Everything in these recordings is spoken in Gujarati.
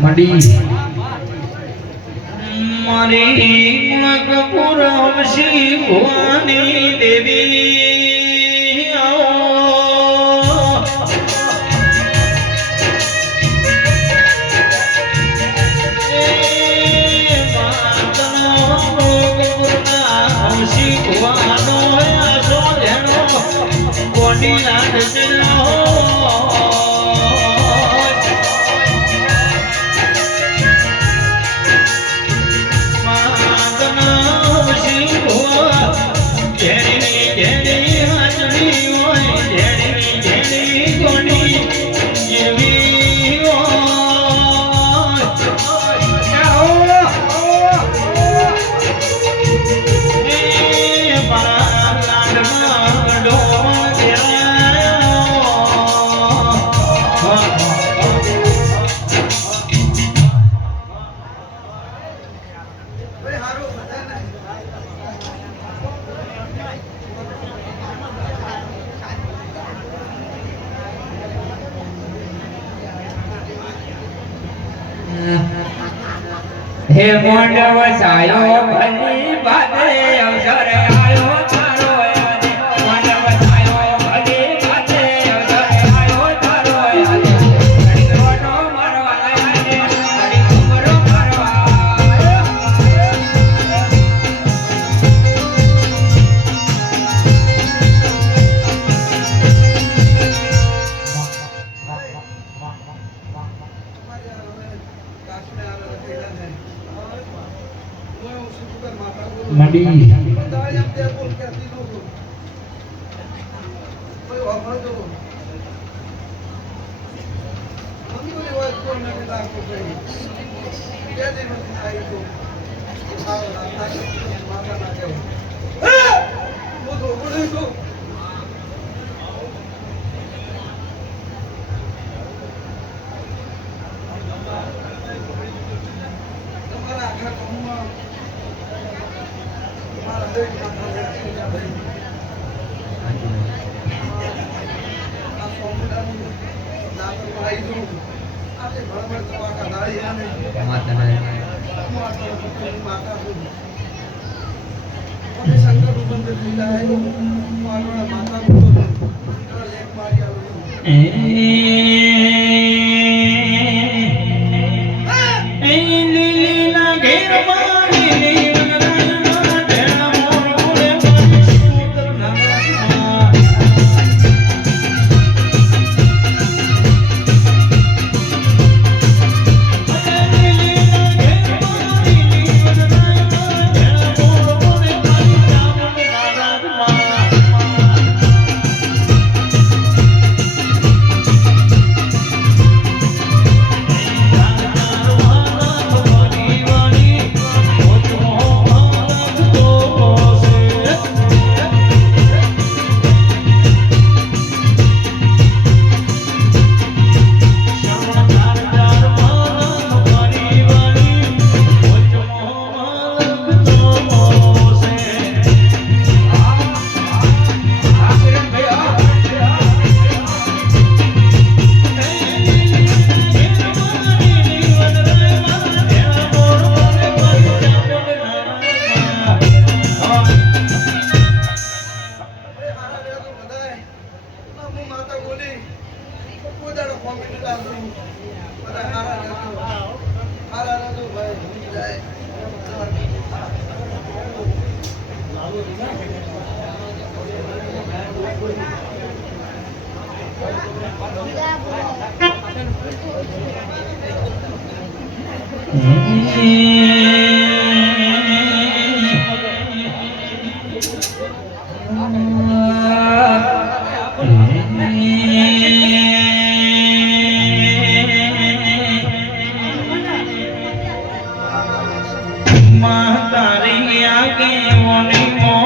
મડી. મારી મગપુરમ શિવાની દેવી. કેની હાજરી Yeah, born down. Eh. માં તારી આગે ઓની મો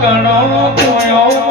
ગણો કુયો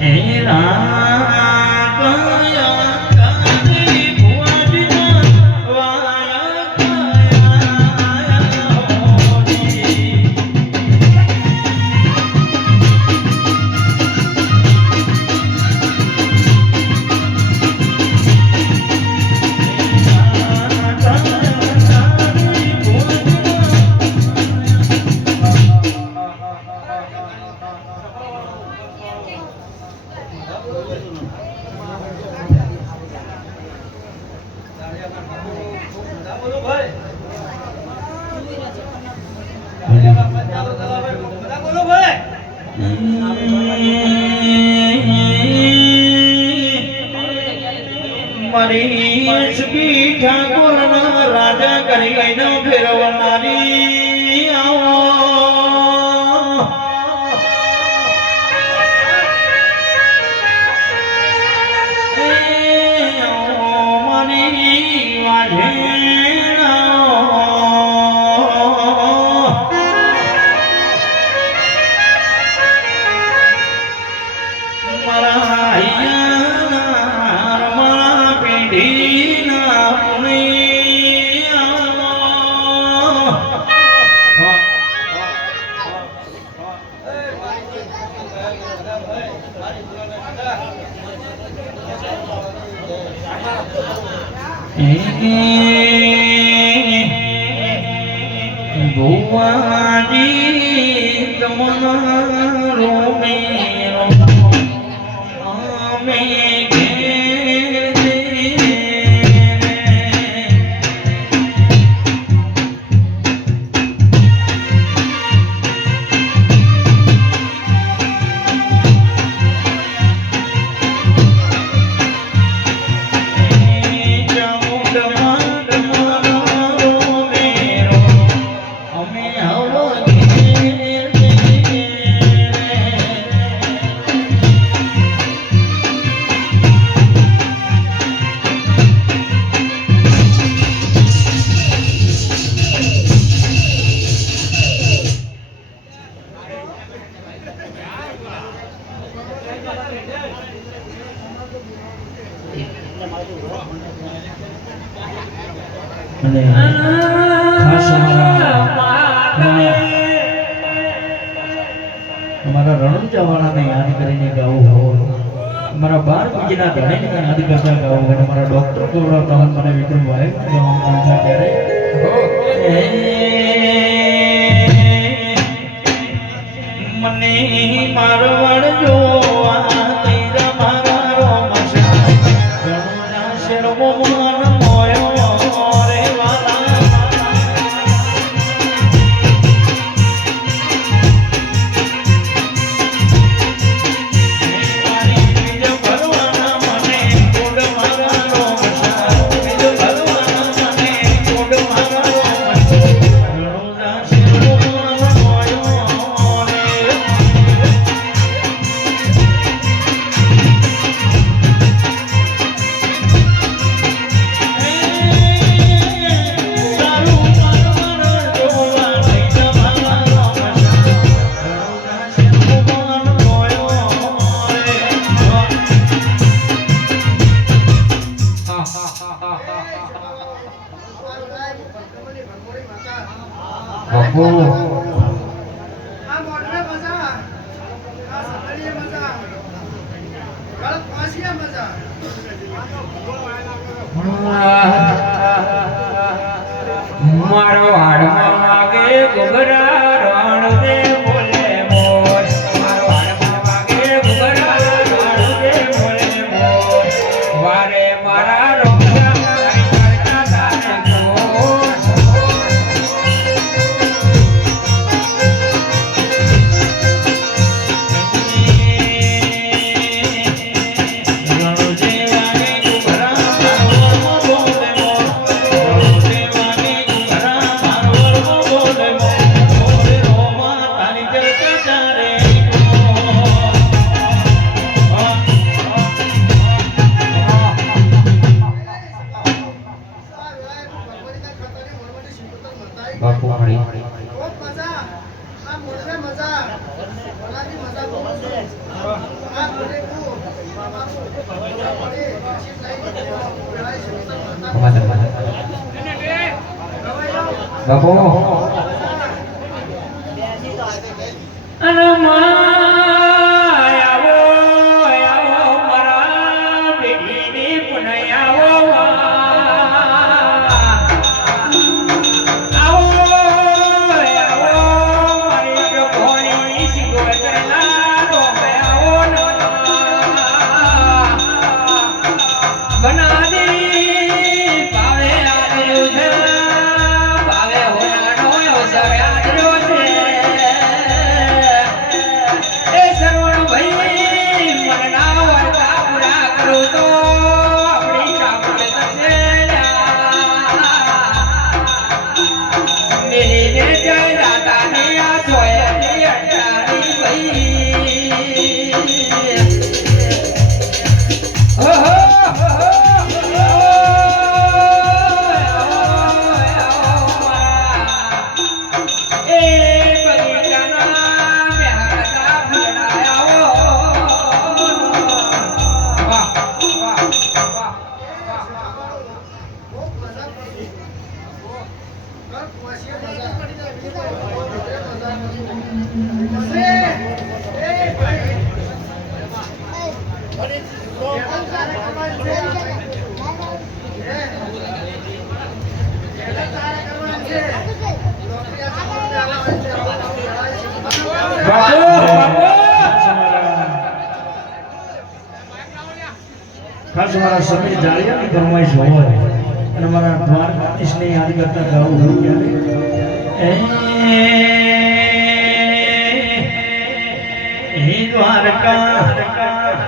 હે રામ મારી એસપી ઠાકોરના રાજા કરીને ફેરવનારી ભુવાજી તમારો મેરો બાર બીજના ધણીને યાદ કરતા. ગાવું અને મારા ડોક્ટર ગૌરવ મને વિક્રમભાઈ ગાવાનું મન થાય ત્યારે. મને મારવાડ આ તેરા મારા રોમશા ઘણોના શેરમો મન મારો હાડમાં માગે ગોગરા રણ દે બોલે.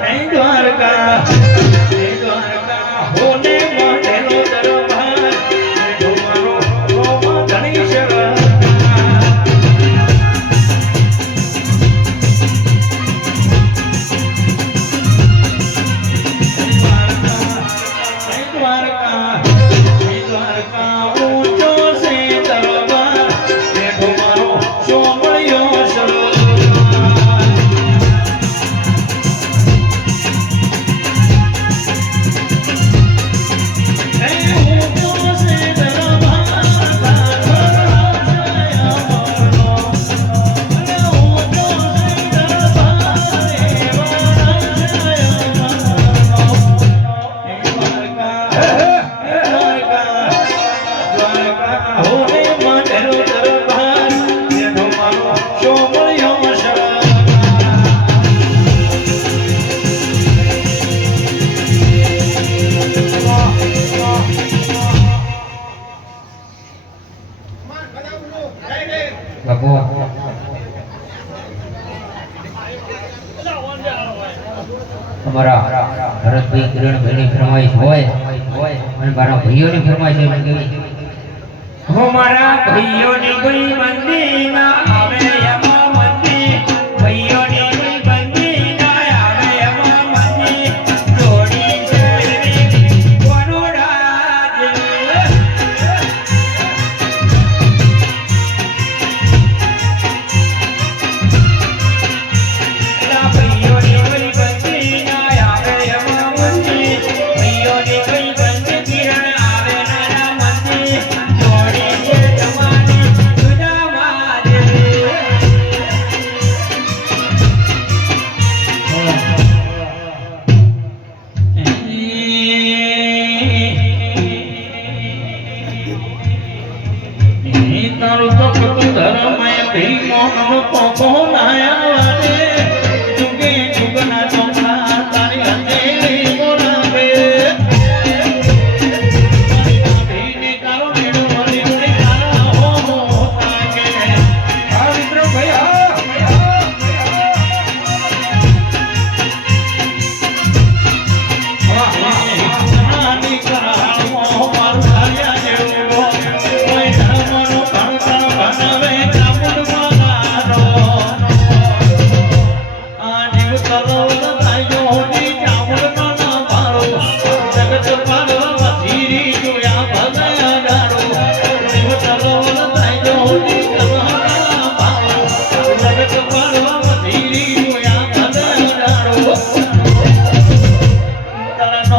હે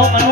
เขามัน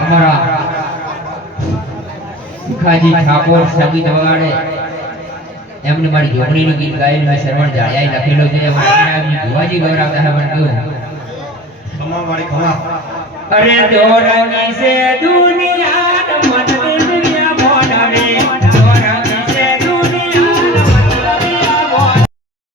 અમારા ભીખાજી ઠાકોર સંગીત વગાડે. એમને મારી જોગણીનું ગીત ગાયેલું શ્રવણ જાળિયાએ લખેલું છે. ભુવાજી ગૌરાવતા અરે દોરાની દુનિયા